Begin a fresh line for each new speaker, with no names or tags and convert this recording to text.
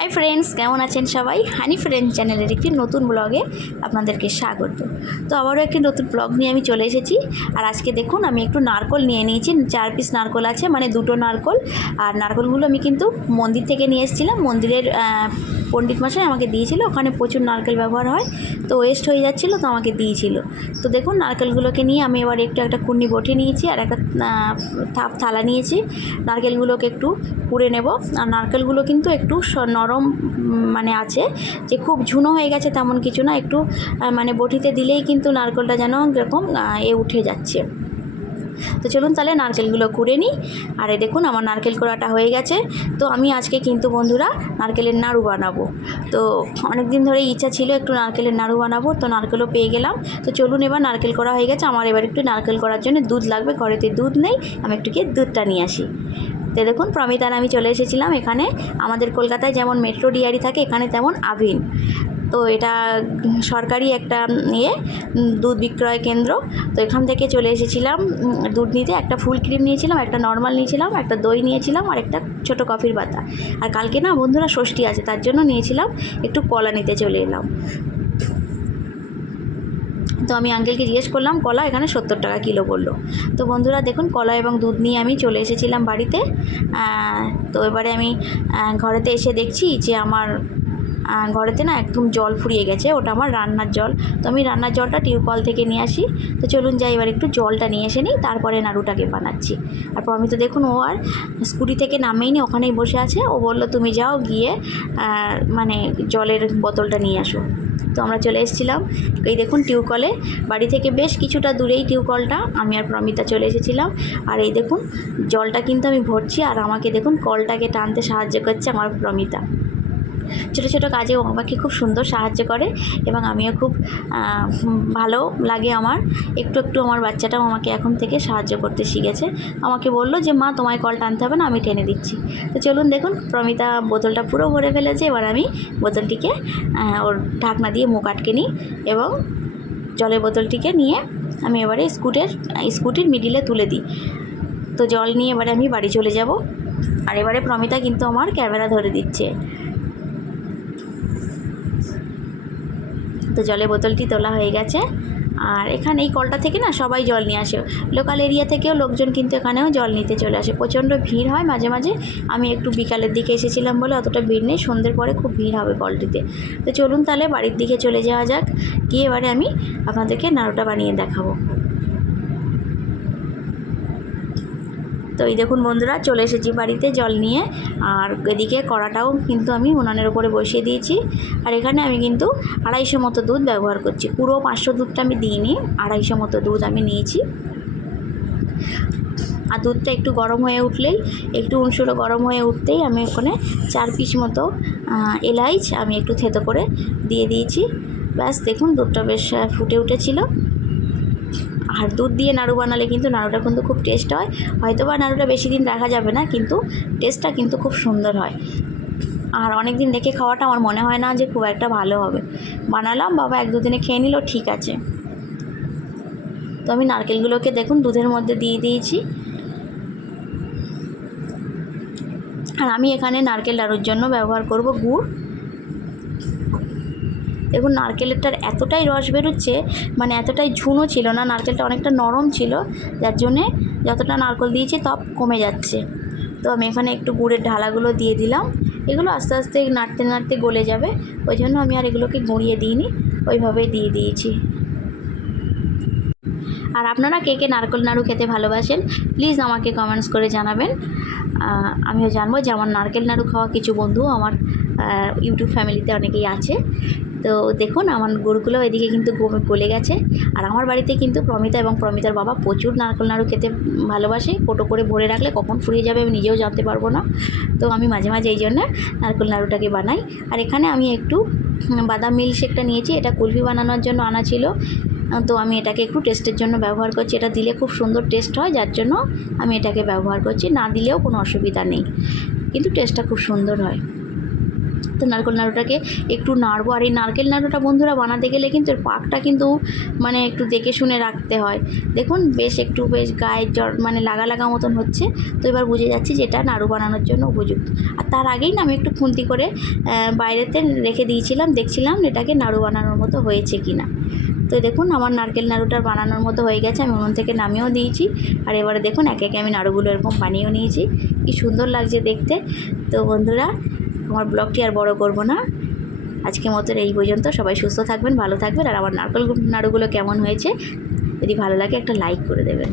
Hi friends, কেমন আছেন সবাই? হানি ফ্রেন্ডস চ্যানেলের একটি নতুন ব্লগে আপনাদেরকে স্বাগত। তো আবারও একটি নতুন ব্লগ নিয়ে আমি চলে এসেছি। আর আজকে দেখুন, আমি একটু নারকল নিয়ে নিয়েছি। চার পিস নারকল আছে মানে দুটো নারকল। আর নারকলগুলো আমি কিন্তু মন্দির থেকে নিয়ে এসেছিলাম। মন্দিরের পণ্ডিত মশাই আমাকে দিয়েছিল, ওখানে প্রচুর নারকেল ব্যবহার হয়, তো ওয়েস্ট হয়ে যাচ্ছিল, তো আমাকে দিয়েছিল। তো দেখুন, নারকেলগুলোকে নিয়ে আমি এবার একটু একটা কুন্নি বটি নিয়েছি আর একটা থাপ থালা নিয়েছি। নারকেলগুলোকে একটু পুড়ে নেব। আর নারকেলগুলো কিন্তু একটু নরম মানে আছে। যে খুব ঝুনো হয়ে গেছে তেমন কিছু না, একটু মানে বটিতে দিলেই কিন্তু নারকেলটা যেন এরকম এ উঠে যাচ্ছে। তো চলুন তাহলে নারকেলগুলো কুড়ে নিই। আর দেখুন আমার নারকেল কোড়াটা হয়ে গেছে। তো আমি আজকে কিন্তু বন্ধুরা নারকেলের নাড়ু বানাবো। তো অনেক দিন ধরেই ইচ্ছা ছিল একটু নারকেলের নাড়ু বানাবো, তো নারকেলও পেয়ে গেলাম। তো চলুন এবার নারকেল করা হয়ে গেছে। আমার এবার একটু নারকেল করার জন্য দুধ লাগবে, ঘরেতে দুধ নেই। আমি একটু গিয়ে দুধটা নিয়ে আসি। তো দেখুন প্রমিতার আমি চলে এসেছিলাম এখানে। আমাদের কলকাতায় যেমন মেট্রো ডিয়ারি থাকে, এখানে তেমন আভিন। তো এটা সরকারি একটা ইয়ে দুধ বিক্রয় কেন্দ্র। তো এখান থেকে চলে এসেছিলাম দুধ নিতে। একটা ফুল ক্রিম নিয়েছিলাম, একটা নর্মাল নিয়েছিলাম, একটা দই নিয়েছিলাম, আর একটা ছোটো কফির পাতা। আর কালকে না বন্ধুরা ষষ্ঠী আছে, তার জন্য নিয়েছিলাম, একটু কলা নিতে চলে এলাম। তো আমি আঙ্কেলকে জিজ্ঞেস করলাম, কলা এখানে সত্তর টাকা কিলো বলল তো বন্ধুরা দেখুন, কলা এবং দুধ নিয়ে আমি চলে এসেছিলাম বাড়িতে। তো এবারে আমি ঘরেতে এসে দেখছি যে আমার ঘরেতে না একদম জল ফুরিয়ে গেছে, ওটা আমার রান্নার জল। তো আমি রান্নার জলটা টিউবকল থেকে নিয়ে আসি। তো চলুন যাই, এবার একটু জলটা নিয়ে এসে নিই, তারপরে নাড়ুটাকে বানাচ্ছি। আর প্রমিত দেখুন, ও আর স্কুটি থেকে নামেই নি ওখানেই বসে আছে। ও বলল, তুমি যাও গিয়ে মানে জলের বোতলটা নিয়ে আসো। তো আমরা চলে এসেছিলাম। এই দেখুন টিউকলে বাড়ি থেকে বেশ কিছুটা দূরেই টিউকলটা আমি আর প্রমিতা চলে এসেছিলাম। আর এই দেখুন, জলটা কিন্তু আমি ভরছি, আর আমাকে দেখুন, কলটাকে টানতে সাহায্য করছে আমার প্রমিতা। ছোটো ছোটো কাজে ও আমাকে খুব সুন্দর সাহায্য করে এবং আমিও খুব ভালো লাগে আমার। একটু একটু আমার বাচ্চাটাও আমাকে এখন থেকে সাহায্য করতে শিখেছে। আমাকে বলল যে, মা, তোমায় কল টানতে হবে না, আমি টেনে দিচ্ছি। তো চলুন দেখুন, প্রমিতা বোতলটা পুরো ভরে ফেলেছে। এবার আমি বোতলটিকে ওর ঢাকনা দিয়ে মুখ আটকে নিই এবং জলের বোতলটিকে নিয়ে আমি এবারে স্কুটের, স্কুটির মিডিলে তুলে দিই। তো জল নিয়ে এবারে আমি বাড়ি চলে যাব। আর এবারে প্রমিতা কিন্তু আমার ক্যামেরা ধরে দিচ্ছে। তো জলের বোতলটি তোলা হয়ে গেছে। আর এখানে এই কলটা থেকে না সবাই জল নিয়ে আসে। লোকাল এরিয়া থেকেও লোকজন কিন্তু এখানেও জল নিতে চলে আসে। প্রচণ্ড ভিড় হয় মাঝে মাঝে। আমি একটু বিকালের দিকে এসেছিলাম বলে অতটা ভিড় নেই। সন্ধ্যের পরে খুব ভিড় হবে কলটিতে। তো চলুন তাহলে বাড়ির দিকে চলে যাওয়া যাক। গিয়ে এবারে আমি আপনাদেরকে নাড়ুটা বানিয়ে দেখাবো। তো এই দেখুন বন্ধুরা, চলে এসেছি বাড়িতে জল নিয়ে। আর এদিকে কড়াটাও কিন্তু আমি উনানের ওপরে বসিয়ে দিয়েছি। আর এখানে আমি কিন্তু আড়াইশো মতো দুধ ব্যবহার করছি। পুরো পাঁচশো দুধটা আমি দিইনি, আড়াইশো মতো দুধ আমি নিয়েছি। আর দুধটা একটু গরম হয়ে উঠলেই, একটু উনসুলো গরম হয়ে উঠতেই আমি ওখানে চার পিস মতো এলাইচ আমি একটু থেতো করে দিয়ে দিয়েছি। ব্যাস, দেখুন দুধটা বেশ ফুটে উঠেছিল। আর দুধ দিয়ে নাড়ু বানালে কিন্তু নাড়ুটা কিন্তু খুব টেস্ট হয়। হয়তো বা নাড়ুটা বেশি দিন রাখা যাবে না, কিন্তু টেস্টটা কিন্তু খুব সুন্দর হয়। আর অনেক দিন রেখে খাওয়াটা আমার মনে হয় না যে খুব একটা ভালো হবে। বানালাম, বাবা এক দুদিনে খেয়ে নিল, ঠিক আছে। তো আমি নারকেলগুলোকে দেখুন, দুধের মধ্যে দিয়ে দিয়েছি। আর আমি এখানে নারকেল নাড়ুর জন্য ব্যবহার করব গুড়। দেখুন নারকেলেরটার এতটাই রস বেরোচ্ছে মানে এতটাই ঝুনো ছিল না, নারকেলটা অনেকটা নরম ছিল, যার জন্যে যতটা নারকেল দিয়েছি তপ কমে যাচ্ছে। তো আমি এখানে একটু গুড়ের ঢালাগুলো দিয়ে দিলাম, এগুলো আস্তে আস্তে নাড়তে নাড়তে গলে যাবে, ওই জন্য আমি আর এগুলোকে গুঁড়িয়ে দিইনি, ওইভাবেই দিয়ে দিয়েছি। আর আপনারা কে কে নারকেল নাড়ু খেতে ভালোবাসেন, প্লিজ আমাকে কমেন্টস করে জানাবেন। আমিও জানব যে আমার নারকেল নাড়ু খাওয়া কিছু বন্ধু আমার ইউটিউব ফ্যামিলিতে অনেকেই আছে তো দেখুন, আমার গুড়গুলো এদিকে কিন্তু গলে গেছে। আর আমার বাড়িতে কিন্তু প্রমিতা এবং প্রমিতার বাবা প্রচুর নারকেল নাড়ু খেতে ভালোবাসে। কোটো করে ভরে রাখলে কখন ফুরিয়ে যাবে আমি নিজেও জানতে পারব না। তো আমি মাঝে মাঝে এই জন্য নারকেল নাড়ুটাকে বানাই। আর এখানে আমি একটু বাদাম মিল্ক শেকটা নিয়েছি। এটা কুলফি বানানোর জন্য আনা ছিল। তো আমি এটাকে একটু টেস্টের জন্য ব্যবহার করছি। এটা দিলে খুব সুন্দর টেস্ট হয়, যার জন্য আমি এটাকে ব্যবহার করছি। না দিলেও কোনো অসুবিধা নেই। কিন্তু টেস্টটা খুব সুন্দর হয়। তো নারকেল নাড়ুটাকে একটু নাড়বো। আর এই নারকেল নাড়ুটা বন্ধুরা বানাতে গেলে কিন্তু এর পাকটা কিন্তু মানে একটু দেখে শুনে রাখতে হয়। দেখুন, বেশ একটু বেশ গায়ে জ্বর মানে লাগা লাগা মতন হচ্ছে। তো এবার বুঝে যাচ্ছি যে এটা নাড়ু বানানোর জন্য উপযুক্ত। আর তার আগেই না আমি একটু খুন্তি করে বাইরেতে রেখে দিয়েছিলাম, দেখছিলাম এটাকে নাড়ু বানানোর মতো হয়েছে কি না তো দেখুন, আমার নারকেল নাড়ুটা বানানোর মতো হয়ে গেছে, আমি উনুন থেকে নামিয়েও দিয়েছি। আর এবারে দেখুন, একে একে আমি নাড়ুগুলো এরকম বানিয়েও নিয়েছি। কি সুন্দর লাগছে দেখতে। তো বন্ধুরা আমার ব্লগটি আর বড় করব না। আজকে মতন এই পর্যন্ত। সবাই সুস্থ থাকবেন, ভালো থাকবেন। আর আমার নারকেল নাড়ুগুলো কেমন হয়েছে, যদি ভালো লাগে একটা লাইক করে দেবেন।